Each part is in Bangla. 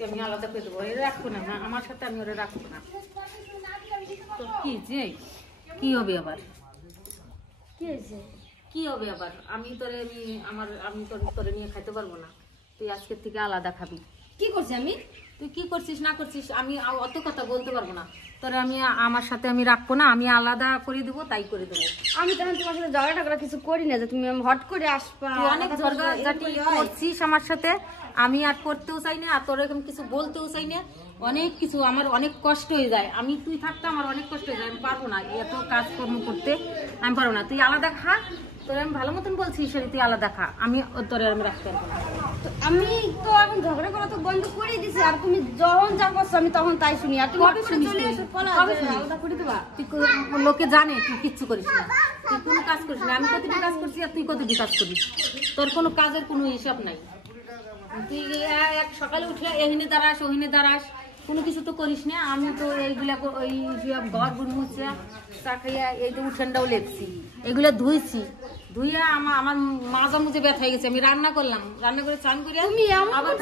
আজকে আমি আলাদা করে দেবো, এরা রাখবো না, আমার সাথে আমি ওরা রাখবো না। তো কি যে কি হবে আবার, কি হয়েছে? কি হবে আবার? আমি তোরে নিয়ে খাইতে পারবো না, তুই আজকের থেকে আলাদা খাবি। কি করছি আমি? তুই কি করছিস না করছিস আমি অত কথা বলতে পারবো না। তোরে আমি আমার সাথে আমি রাখবো না, আমি আলাদা করে দেবো, তাই করে দেবো। আমি তখন তোমার সাথে ঝগড়া টাগড়া কিছু করি না যে তুমি হট করে আসবা। তুই অনেক ঝগড়াঝাটি করছিস আমার সাথে, আমি আর করতেও চাই না, আর তোর এরকম কিছু বলতেও চাই না। অনেক কিছু আমার অনেক কষ্ট হয়ে যায়, আমি তুই থাকতে আমার অনেক কষ্ট হয়ে যায়, আমি পারবো না এত কাজকর্ম করতে, আমি পারবো না। তুই আলাদা খা, তোর আমি ভালো মতন বলছি তুই আলাদা খা, আমি তোরে আমি রাখতে পারবো না। আমি তো এখন ঝগড়া করা তো বন্ধ করে দিছি, আর তুমি যখন যা করছো আমি তখন তাই শুনি। আর তুমি চলে এসে আলাদা করে দেবা। লোকে জানে তুই কিচ্ছু করিস না, তুই কোনো কাজ করিস না, আমি কতটি কাজ করছি আর তুই কতটি কাজ করিস, তোর কোনো কাজের কোনো হিসাব নাই। তুই এক সকালে উঠে এখানে দাঁড়াস ওখানে দাঁড়াস, কোনো কিছু তো করিস না। আমি তো এইগুলা ওই ঘর গুড় মুছে চা খাইয়া এই যে উঠানটাও লেপছি, এগুলো ধুইছি, ধুইয়া আমার মাজা মুজে ব্যথা হয়ে গেছে। আমি রান্না করলাম, রান্না করে চান করে তুমি আবার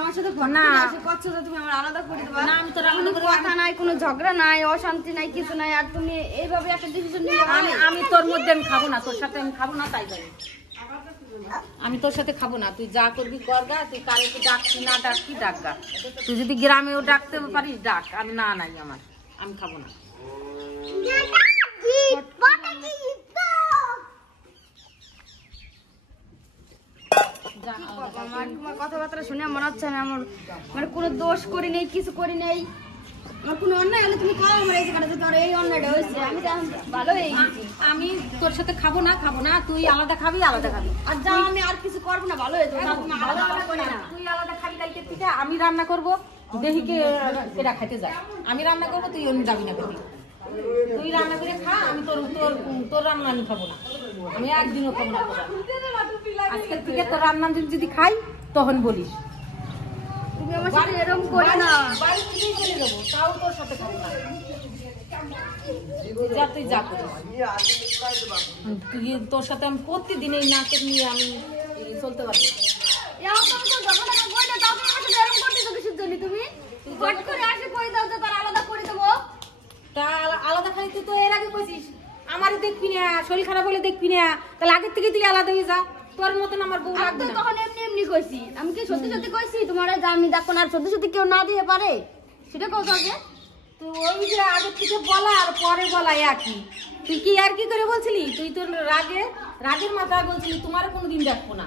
আমার সাথে না করছো যে তুমি আমার আলাদা করে দেবা। না, আমি তো রান্না করে কথা নাই, কোনো ঝগড়া নাই, অশান্তি নাই, কিছু নাই, আর তুমি এইভাবে একটা ডিসিশন নিয়ে আমি তোর মধ্যে আমি খাবো না, তোর সাথে আমি খাবো না, তাই জানি আমি তোর সাথে খাবো না। তুই যা করবি করগা, তুই কারে কি ডাকবি না ডাকবি ডাকগা, তুই যদি গ্রামেও ডাকতে পারিস ডাক, আমি না নাই আমার, আমি খাবো না। তোমার কথাবার্তা শুনে মনে হচ্ছে না আমার মানে কোনো দোষ করি নেই, কিছু করি নেই, আমার কোনো অন্যায় হলে তুমি কারো আমার এই জায়গাটা তোর এই অন্যায়টা হয়েছে, আমি তো ভালো হয়ে গেছি। আমি তোর সাথে খাবো না, তুই আলাদা খাবি আলাদা খাবি, আর যা আমি আর কিছু করবো না, ভালো হয়েছে। তুই আলাদা খাবি কালকে থেকে, আমি রান্না করবো, দেহিকে এরা খাইতে যায়, আমি রান্না করবো, তুই অন্য যাবি না খেতে, তুই রান্না করে খা, আমি তোর তোর তোর রান্না আমি খাবো না, আমি একদিনও খাবো না। আজকের থেকে তোর রান্না যদি খাই তখন বলিস, তুমি আমার সাথে এরকম করো না। বাড়ি থেকেই চলে যাবো, তাও তোর সাথে খাবো না, যা তুই যা করিস। তোর সাথে আমি প্রতিদিন এই নাটক নিয়ে আমি চলতে পারবো না। আলাদা খালি তুই তো এর আগে কইছিস আমারও দেখবি না, শরীর খারাপ হলে দেখবি না, তাহলে আগের থেকে তুই আলাদা হয়ে যা, তোর মতন আমার বউ লাগবে না। তখন এমনি এমনি কইছি, আমি কি সত্যি সত্যি কইছি তোমার আমি দেখো না, আর সত্যি সত্যি কেউ না দিয়ে পারে সেটা কথা আগে। তুই ওই যে আগের থেকে বলা আর পরে বলা একই, তুই কি আর কি করে বলছিলি, তুই তোর রাগের মাথায় বলছিলি তোমারও কোনোদিন দেখবো না।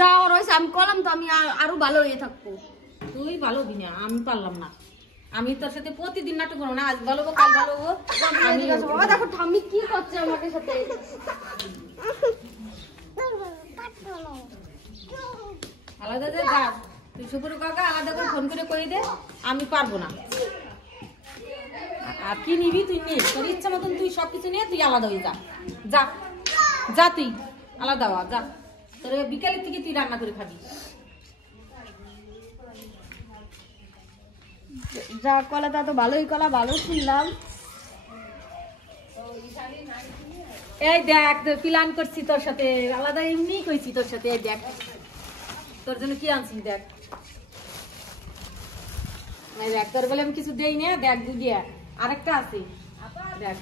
যা রয়েছে আমি করলাম তো, আমি আরো ভালো হয়ে থাকবো। তুই ভালো হবি না, আমি পারলাম না, আমি তোর সাথে প্রতিদিন নাটক করবো না, আজ ভালো হবো কাল ভালো হবো। বাবা দেখো ঠাম্মি কি করছে আমাদের সাথে, আলাদা যে যা তুই শুকুর কাকা আলাদা করে ফোন করে দে, আমি পারবো না। আর কি নিবি তুই নে, তোর ইচ্ছা মতন তুই সবকিছু নিয়ে তুই আলাদা হয়ে যা, যা যা তুই আলাদা হওয়া যা, তোর বিকালের থেকে তুই রান্না করে খাবি। যা কলা তা তো ভালোই কলা, ভালো শুনলাম। এই দেখ প্ল্যান করছি তোর সাথে, আলাদা এমনি কইছি তোর সাথে, এই দেখ তোর জন্য কি আনছি, দেখ দেখ তোর বলে আমি কিছু দেই না, দেখ দুদিয়া আরেকটা আছে, দেখ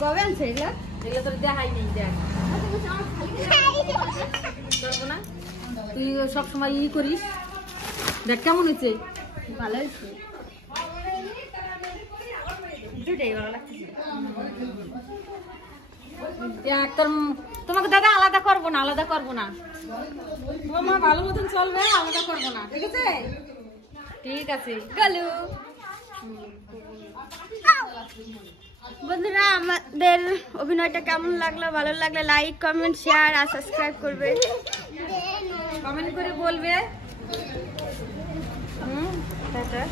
কবে আনছে এগুলা, এগুলো তোর দেখাই নেই, দেখ না তুই সবসময় ই করিস, দেখ কেমন হয়েছে, ভালো হয়েছে, দুটাই ভালো লাগছে। দেখ তোর তোমাকে দাদা আলাদা করবো না, আলাদা করবো না, তোমার ভালো মতন চলবে, আলাদা করবো না, ঠিক আছে? ঠিক আছে গেলো। বন্ধুরা আমাদের অভিনয়টা কেমন লাগলো, ভালো লাগলে লাইক কমেন্ট শেয়ার আর সাবস্ক্রাইব করবে, কমেন্ট করে বলবে। টাটা।